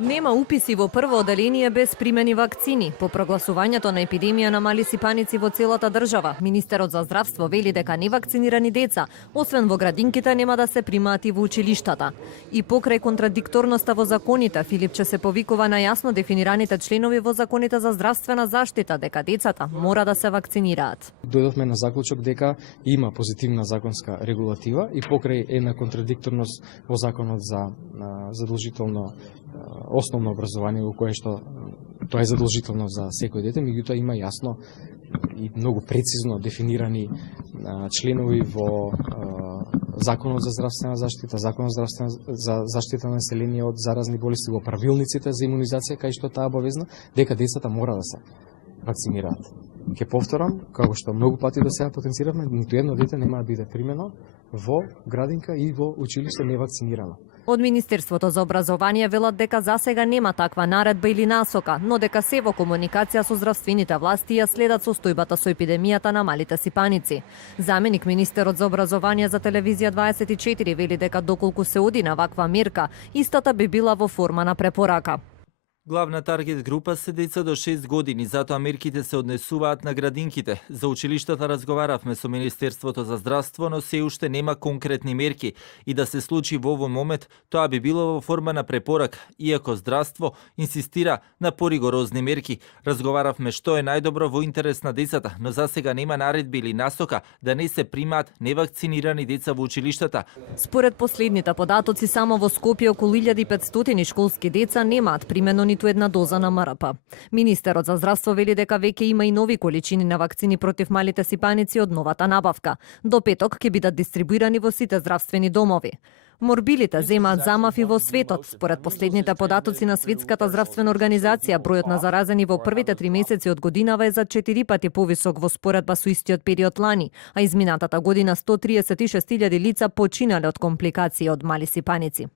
Нема уписи во прво оделение без примени вакцини. По прогласувањето на епидемија на мали сипаници во целата држава, Министерот за здравство вели дека невакцинирани деца, освен во градинките, нема да се примаат и во училиштата. И покрај контрадикторноста во законите, Филипче се повикува на јасно дефинираните членови во законите за здравствена заштита дека децата мора да се вакцинираат. Дојдовме на заклучок дека има позитивна законска регулатива и покрај една контрадикторност во законот за задолжително основно образование, во кое што тоа е задолжително за секој дете, меѓутоа има јасно и многу прецизно дефинирани членови во Законот за здравствена заштита, Законот за заштита на население од заразни болести, во правилниците за имунизација, кај што таа обавезна, дека децата мора да се вакцинираат. Ке повторам, како што многу пати до сега потенциравме, ниту едно дете нема да биде примено во градинка и во училиште невакцинирано. Од Министерството за образование велат дека засега нема таква наредба или насока, но дека се во комуникација со здравствените власти ја следат состојбата со епидемијата на малите сипаници. Заменик министерот за образование за телевизија 24 вели дека доколку се оди на ваква мерка, истата би била во форма на препорака. Главна таргет група се деца до 6 години, затоа мерките се однесуваат на градинките. За училиштата разговаравме со Министерството за здравство, но се уште нема конкретни мерки и да се случи во овој момент, тоа би било во форма на препорак, иако здравство инсистира на поригорозни мерки. Разговаравме што е најдобро во интерес на децата, но засега нема наредби или насока да не се примаат невакцинирани деца во училиштата. Според последните податоци, само во Скопје околу 1500 школски деца немаат примено ниту една доза на МРП. Министерот за здравство вели дека веќе има и нови количини на вакцини против малите сипаници од новата набавка. До петок ќе бидат дистрибуирани во сите здравствени домови. Морбилите земаат замав и во светот. Според последните податоци на Светската здравствена организација, бројот на заразени во првите 3 месеци од годинава е за 4 пати повисок во споредба со истиот период лани, а изминатата година 136.000 лица починале од компликации од мали сипаници.